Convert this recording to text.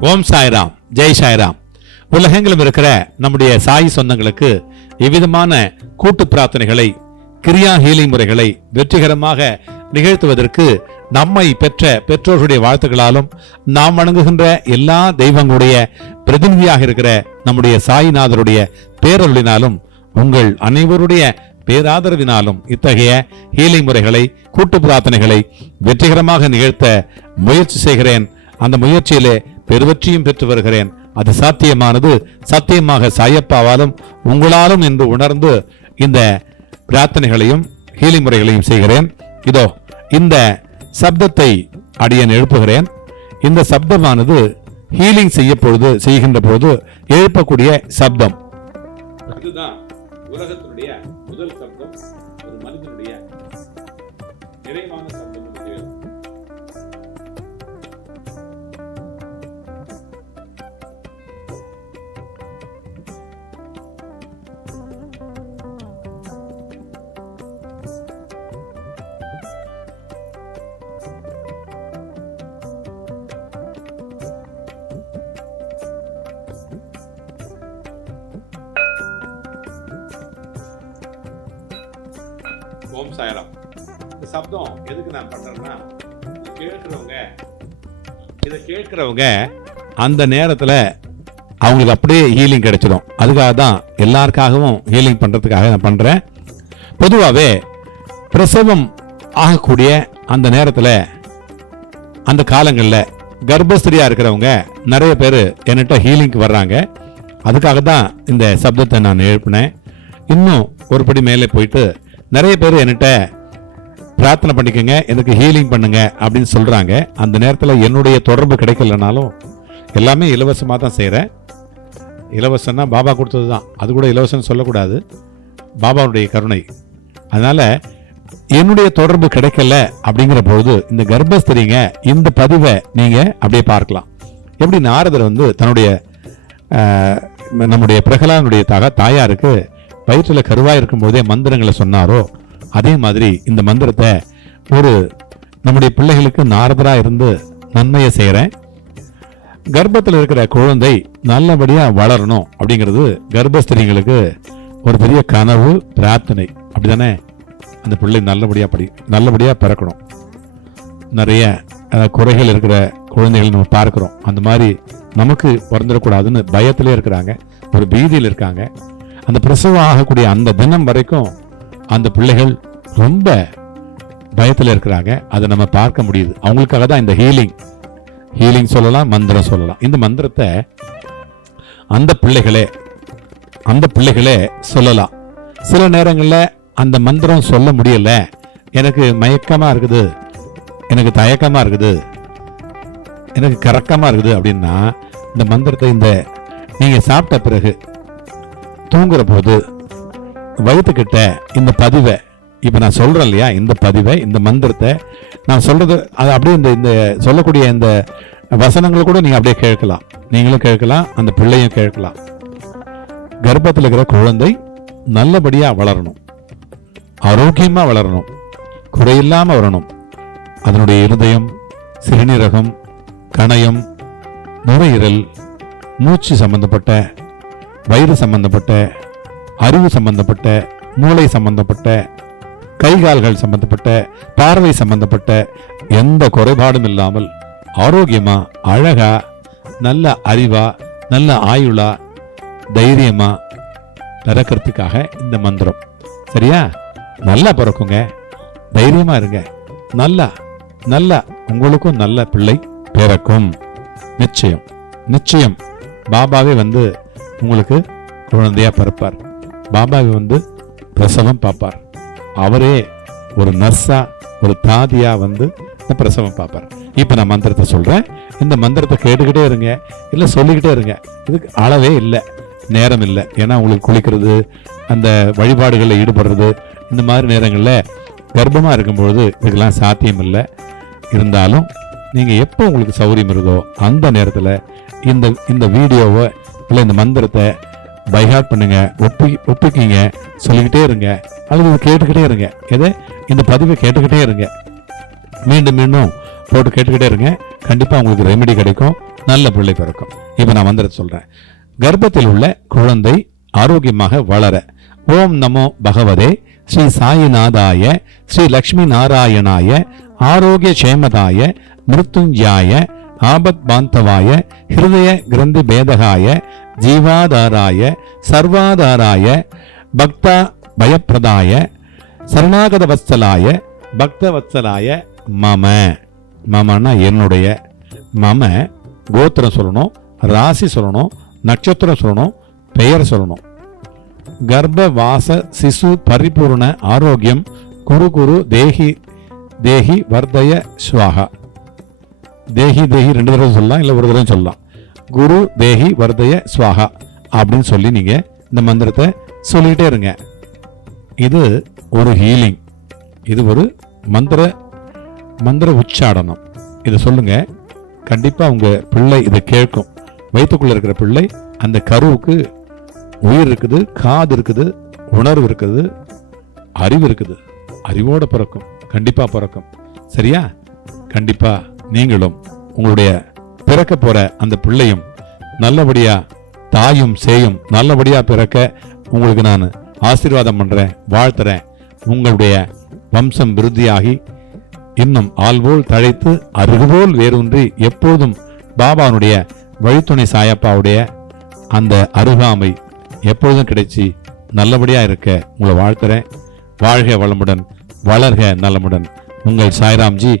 ஓம் சாய்ராம் ஜெய் சாய்ராம். உலகெங்கிலும் இருக்கிற நம்முடைய சாய் சொந்தங்களுக்கு எவ்விதமான கூட்டு பிரார்த்தனைகளை கிரியா ஹீலிங் முறைகளை வெற்றிகரமாக நிகழ்த்துவதற்கு நம்மை பெற்ற பெற்றோர்களுடைய வாழ்த்துக்களாலும் நாம் வணங்குகின்ற எல்லா தெய்வங்களுடைய பிரதிநிதியாக இருக்கிற நம்முடைய சாய்நாதருடைய பேரருளினாலும் உங்கள் அனைவருடைய பேராதரவினாலும் இத்தகைய ஹீலிங் முறைகளை கூட்டு பிரார்த்தனைகளை வெற்றிகரமாக நிகழ்த்த முயற்சி செய்கிறேன். அந்த முயற்சியிலே பெருவற்றியும் பெற்று வருகிறேன். அது சாத்தியமானது. சத்தியமாக சாயப்பாவாலும் உங்களாலும் என்று உணர்ந்து இந்த பிரார்த்தனைகளையும் ஹீலிங் முறைகளையும் செய்கிறேன். இதோ இந்த சப்தத்தை அடியன் எழுப்புகிறேன். இந்த சப்தமானது ஹீலிங் செய்ய பொழுது செய்கின்ற பொழுது எழுப்பக்கூடிய சப்தம். உலகத்தினுடைய முதல் சப்தம். ஒரு மனிதனுடைய நிறைவான சப்தம் ஓம் சாயராம். இந்த சப்தம் எதுக்கு நான் பண்ணுறேன்னா கேட்குறவங்க இதை கேட்குறவங்க அந்த நேரத்தில் அவங்களுக்கு அப்படியே ஹீலிங் கிடைச்சிடும். அதுக்காக தான் எல்லாருக்காகவும் ஹீலிங் பண்ணுறதுக்காக நான் பண்ணுறேன் பொதுவாகவே பிரசவம் ஆகக்கூடிய அந்த நேரத்தில் அந்த காலங்களில் கர்ப்பஸ்திரியாக இருக்கிறவங்க நிறைய பேர் என்கிட்ட ஹீலிங்க்கு வர்றாங்க. அதுக்காக தான் இந்த சப்தத்தை நான் எழுப்பினேன். இன்னும் ஒரு படி மேலே போயிட்டு நிறைய பேர் என்கிட்ட பிரார்த்தனை பண்ணிக்கோங்க எனக்கு ஹீலிங் பண்ணுங்க அப்படின்னு சொல்கிறாங்க அந்த நேரத்தில் என்னுடைய தொடர்பு கிடைக்கலனாலும் எல்லாமே இலவசமாக தான் செய்கிறேன் இலவசம்னா பாபா கொடுத்தது தான். அது கூட இலவசம்னு சொல்லக்கூடாது. பாபாவுடைய கருணை. அதனால் என்னுடைய தொடர்பு கிடைக்கல அப்படிங்கிற பொழுது இந்த கர்ப்பஸ்திரிங்க இந்த பதிவை நீங்கள் அப்படியே பார்க்கலாம். எப்படி நாரதர் வந்து தன்னுடைய நம்முடைய பிரகலானுடைய தக தாயாருக்கு வயிற்றில் கருவாய் இருக்கும் போதே மந்திரங்களை சொன்னாரோ அதே மாதிரி இந்த மந்திரத்தை ஒரு நம்முடைய பிள்ளைகளுக்கு நாரதராக இருந்து நன்மையை செய்கிறேன். கர்ப்பத்தில் இருக்கிற குழந்தை நல்லபடியாக வளரணும் அப்படிங்கிறது கர்ப்பஸ்திரீங்களுக்கு ஒரு பெரிய கனவு பிரார்த்தனை. அப்படி தானே அந்த பிள்ளை நல்லபடியாக படி நல்லபடியாக பிறக்கணும். நிறைய குறைகள் இருக்கிற குழந்தைகள் நம்ம பார்க்குறோம். அந்த மாதிரி நமக்கு பிறந்துடக்கூடாதுன்னு பயத்திலே இருக்கிறாங்க. ஒரு பீதியில் இருக்காங்க. அந்த பிரசவம் ஆகக்கூடிய அந்த தினம் வரைக்கும் அந்த பிள்ளைகள் ரொம்ப பயத்தில் இருக்கிறாங்க. அதை நம்ம பார்க்க முடியுது. அவங்களுக்காக தான் இந்த ஹீலிங் ஹீலிங் சொல்லலாம் மந்திரம் சொல்லலாம். இந்த மந்திரத்தை அந்த பிள்ளைகளே அந்த பிள்ளைகளே சொல்லலாம். சில நேரங்களில் அந்த மந்திரம் சொல்ல முடியல. எனக்கு மயக்கமாக இருக்குது. எனக்கு தயக்கமாக இருக்குது. எனக்கு கறக்கமாக இருக்குது அப்படின்னா இந்த மந்திரத்தை இந்த நீங்கள் சாப்பிட்ட பிறகு தூங்குற போது வயிற்றுக்கிட்ட இந்த பதிவை இப்போ நான் சொல்கிறேன் இல்லையா இந்த பதிவை இந்த மந்திரத்தை நான் சொல்றது அது அப்படியே இந்த இந்த சொல்லக்கூடிய இந்த வசனங்களை கூட நீங்கள் அப்படியே கேட்கலாம். நீங்களும் கேட்கலாம் அந்த பிள்ளையும் கேட்கலாம். கர்ப்பத்தில் இருக்கிற குழந்தை நல்லபடியா வளரணும். ஆரோக்கியமாக வளரணும். குறையில்லாமல் வரணும். அதனுடைய இருதயம் சிறுநீரகம் கணையம் நுரையீரல் மூச்சு சம்பந்தப்பட்ட வயிறு சம்பந்தப்பட்ட அறிவு சம்பந்தப்பட்ட மூளை சம்பந்தப்பட்ட கை கால்கள் சம்பந்தப்பட்ட பார்வை சம்பந்தப்பட்ட எந்த குறைபாடும் இல்லாமல் ஆரோக்கியமா அழகா நல்ல அறிவா நல்ல ஆயுளா தைரியமா பிறக்கிறதுக்காக இந்த மந்திரம். சரியா? நல்லா பிறக்குங்க. தைரியமா இருங்க. நல்லா நல்லா உங்களுக்கும் நல்ல பிள்ளை பிறக்கும். நிச்சயம். நிச்சயம். பாபாவே வந்து உங்களுக்கு குழந்தையா பிறப்பார். பாபாவை வந்து பிரசவம் பார்ப்பார் அவரே ஒரு நர்ஸா ஒரு தாதியா வந்து இந்த பிரசவம் பார்ப்பார் இப்போ நான் மந்திரத்தை சொல்கிறேன் இந்த மந்திரத்தை கேட்டுக்கிட்டே இருங்க. இல்லை சொல்லிக்கிட்டே இருங்க. இதுக்கு அளவே இல்லை. நேரம் இல்லை. ஏன்னா உங்களுக்கு குளிக்கிறது அந்த வழிபாடுகளில் ஈடுபடுறது இந்த மாதிரி நேரங்களில் கர்ப்பமாக இருக்கும்பொழுது இதுக்கெல்லாம் சாத்தியம் இல்லை. இருந்தாலும் நீங்கள் எப்போ உங்களுக்கு சௌகரியம் இருக்கோ அந்த நேரத்தில் இந்த இந்த வீடியோவை இல்லை இந்த மந்திரத்தை பைஹார்ட் பண்ணுங்க ஒப்பி ஒப்பிக்கிங்க சொல்லிக்கிட்டே இருங்க அல்லது கேட்டுக்கிட்டே இருங்க. எதை? இந்த பதிவை கேட்டுக்கிட்டே இருங்க. மீண்டும் மீண்டும் போட்டு கேட்டுக்கிட்டே இருங்க. கண்டிப்பாக உங்களுக்கு ரெமெடி கிடைக்கும். நல்ல பிள்ளை பிறக்கும். இப்போ நான் மந்திரத்தை சொல்றேன். கர்ப்பத்தில் உள்ள குழந்தை ஆரோக்கியமாக வளர ஓம் நமோ பகவதே ஸ்ரீ சாயிநாதாய ஸ்ரீ லக்ஷ்மி நாராயணாய ஆரோக்கிய சேமதாய மிருத்துஞ்சாய ஆபத் பாந்தவாய ஹிருதய கிரந்தி பேதகாய ஜீவாதாராய சர்வாதாராய பக்தா பயப்பிரதாய சரணாகத வத்சலாய பக்த வத்சலாய மம. மமன்னா என்னுடைய. மம கோத்திரம் சொல்லணும் ராசி சொல்லணும் நட்சத்திரம் சொல்லணும் பெயர் சொல்லணும். கர்ப்ப வாச சிசு பரிபூர்ண ஆரோக்கியம் குரு குரு தேகி தேகி வர்தய ஸ்வாகா தேஹி தேஹி ரெண்டு தடவை சொல்லலாம் இல்லை ஒரு தடவை சொல்லலாம். குரு தேஹி வர்தய ஸ்வாகா அப்படின்னு சொல்லி நீங்கள் இந்த மந்திரத்தை சொல்லிக்கிட்டே இருங்க. இது ஒரு ஹீலிங் இது ஒரு மந்திர மந்திர உச்சாடனம் இதை சொல்லுங்கள் கண்டிப்பாக உங்கள் பிள்ளை இதை கேட்கும். வயிற்றுக்குள்ளே இருக்கிற பிள்ளை அந்த கருவுக்கு உயிர் இருக்குது காது இருக்குது உணர்வு இருக்குது அறிவு இருக்குது. அறிவோட பிறக்கும். கண்டிப்பாக பிறக்கும். சரியா? கண்டிப்பாக நீங்களும் உங்களுடைய பிறக்க போற அந்த பிள்ளையும் நல்லபடியா தாயும் சேயும் நல்லபடியா பிறக்க உங்களுக்கு நான் ஆசீர்வாதம் பண்றேன் வாழ்த்துறேன். உங்களுடைய வம்சம் விருத்தியாகி இன்னும் ஆள்போல் தழைத்து அருகுபோல் வேரூன்றி எப்போதும் பாபானுடைய வழித்துணை சாயப்பாவுடைய அந்த அருகாமை எப்பொழுதும் கிடைச்சி நல்லபடியா இருக்க உங்களை வாழ்த்துறேன். வாழ்க வளமுடன் வளர்க நலமுடன். உங்கள் சாய்ராம்ஜி